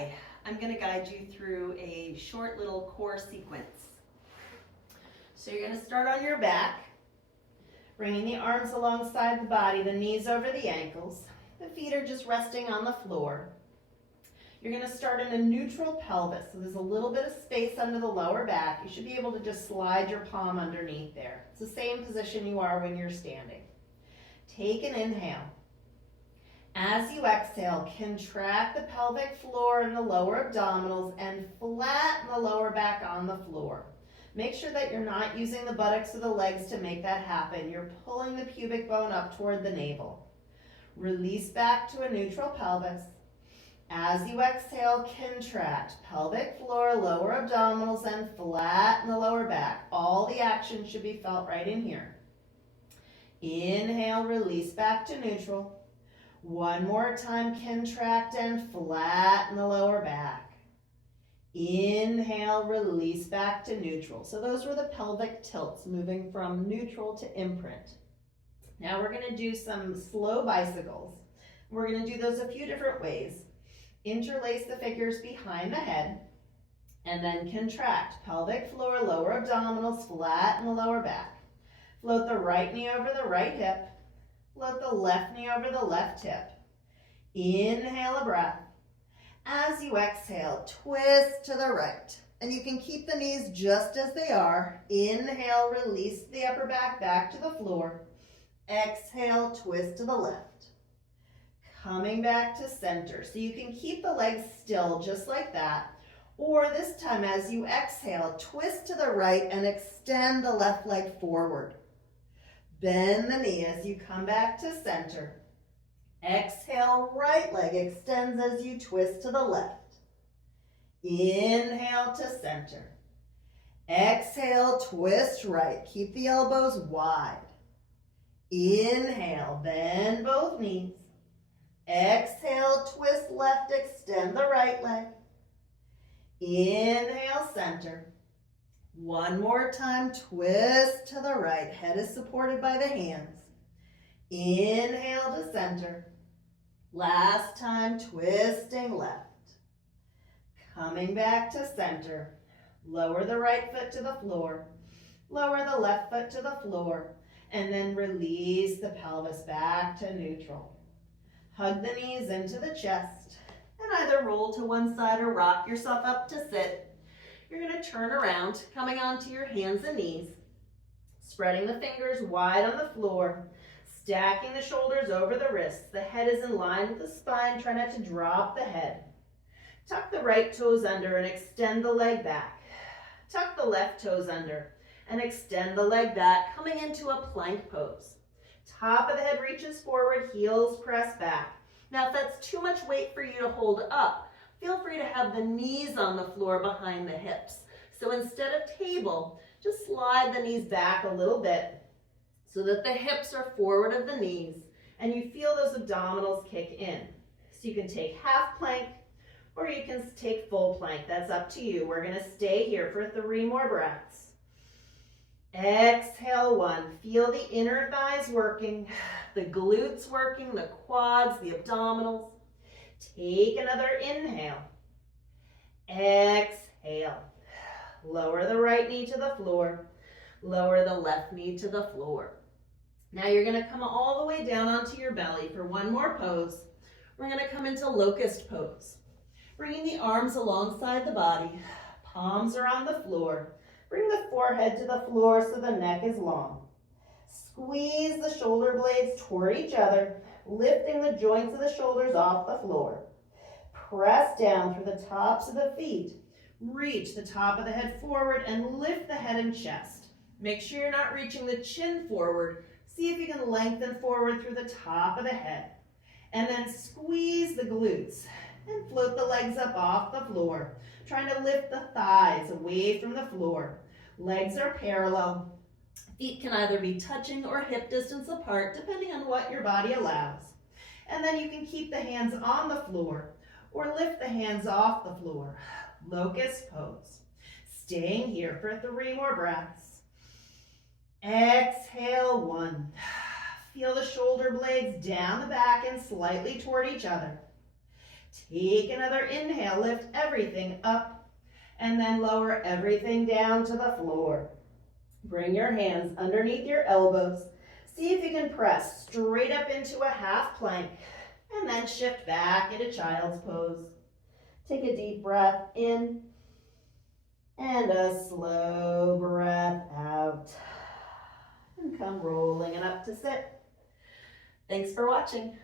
Hi, I'm going to guide you through a short little core sequence. So you're going to start on your back, bringing the arms alongside the body, the knees over the ankles. The feet are just resting on the floor. You're going to start in a neutral pelvis, so there's a little bit of space under the lower back. You should be able to just slide your palm underneath there. It's the same position you are when you're standing. Take an inhale. As you exhale, contract the pelvic floor and the lower abdominals and flatten the lower back on the floor. Make sure that you're not using the buttocks or the legs to make that happen. You're pulling the pubic bone up toward the navel. Release back to a neutral pelvis. As you exhale, contract pelvic floor, lower abdominals, and flatten the lower back. All the action should be felt right in here. Inhale, release back to neutral. One more time, contract and flatten the lower back. Inhale, release back to neutral. So those were the pelvic tilts, moving from neutral to imprint. Now we're going to do some slow bicycles. We're going to do those a few different ways. Interlace the fingers behind the head, and then contract. Pelvic floor, lower abdominals, flatten the lower back. Float the right knee over the right hip. Float the left knee over the left hip. Inhale a breath. As you exhale, twist to the right. And you can keep the knees just as they are. Inhale, release the upper back to the floor. Exhale, twist to the left. Coming back to center. So you can keep the legs still just like that. Or this time as you exhale, twist to the right and extend the left leg forward. Bend the knee as you come back to center. Exhale, right leg extends as you twist to the left. Inhale to center. Exhale, twist right. Keep the elbows wide. Inhale, bend both knees. Exhale, twist left, extend the right leg. Inhale, center. One more time, twist to the right. Head is supported by the hands. Inhale to center. Last time, twisting left. Coming back to center. Lower the right foot to the floor. Lower the left foot to the floor. And then release the pelvis back to neutral. Hug the knees into the chest. And either roll to one side or rock yourself up to sit. You're going to turn around, coming onto your hands and knees, spreading the fingers wide on the floor, stacking the shoulders over the wrists. The head is in line with the spine. Try not to drop the head. Tuck the right toes under and extend the leg back. Tuck the left toes under and extend the leg back, coming into a plank pose. Top of the head reaches forward, heels press back. Now, if that's too much weight for you to hold up, feel free to have the knees on the floor behind the hips. So instead of table, just slide the knees back a little bit so that the hips are forward of the knees and you feel those abdominals kick in. So you can take half plank or you can take full plank. That's up to you. We're going to stay here for 3 more breaths. Exhale 1. Feel the inner thighs working, the glutes working, the quads, the abdominals. Take another inhale. Exhale. Lower the right knee to the floor. Lower the left knee to the floor. Now you're going to come all the way down onto your belly for one more pose. We're going to come into locust pose. Bringing the arms alongside the body. Palms are on the floor. Bring the forehead to the floor so the neck is long. Squeeze the shoulder blades toward each other, lifting the joints of the shoulders off the floor. Press down through the tops of the feet. Reach the top of the head forward and lift the head and chest. Make sure you're not reaching the chin forward. See if you can lengthen forward through the top of the head. And then squeeze the glutes and float the legs up off the floor, trying to lift the thighs away from the floor. Legs are parallel. Feet can either be touching or hip distance apart, depending on what your body allows. And then you can keep the hands on the floor or lift the hands off the floor. Locust pose. Staying here for 3 more breaths. Exhale 1. Feel the shoulder blades down the back and slightly toward each other. Take another inhale, lift everything up, and then lower everything down to the floor. Bring your hands underneath your elbows. See if you can press straight up into a half plank, and then shift back into child's pose. Take a deep breath in, and a slow breath out. And come rolling and up to sit. Thanks for watching.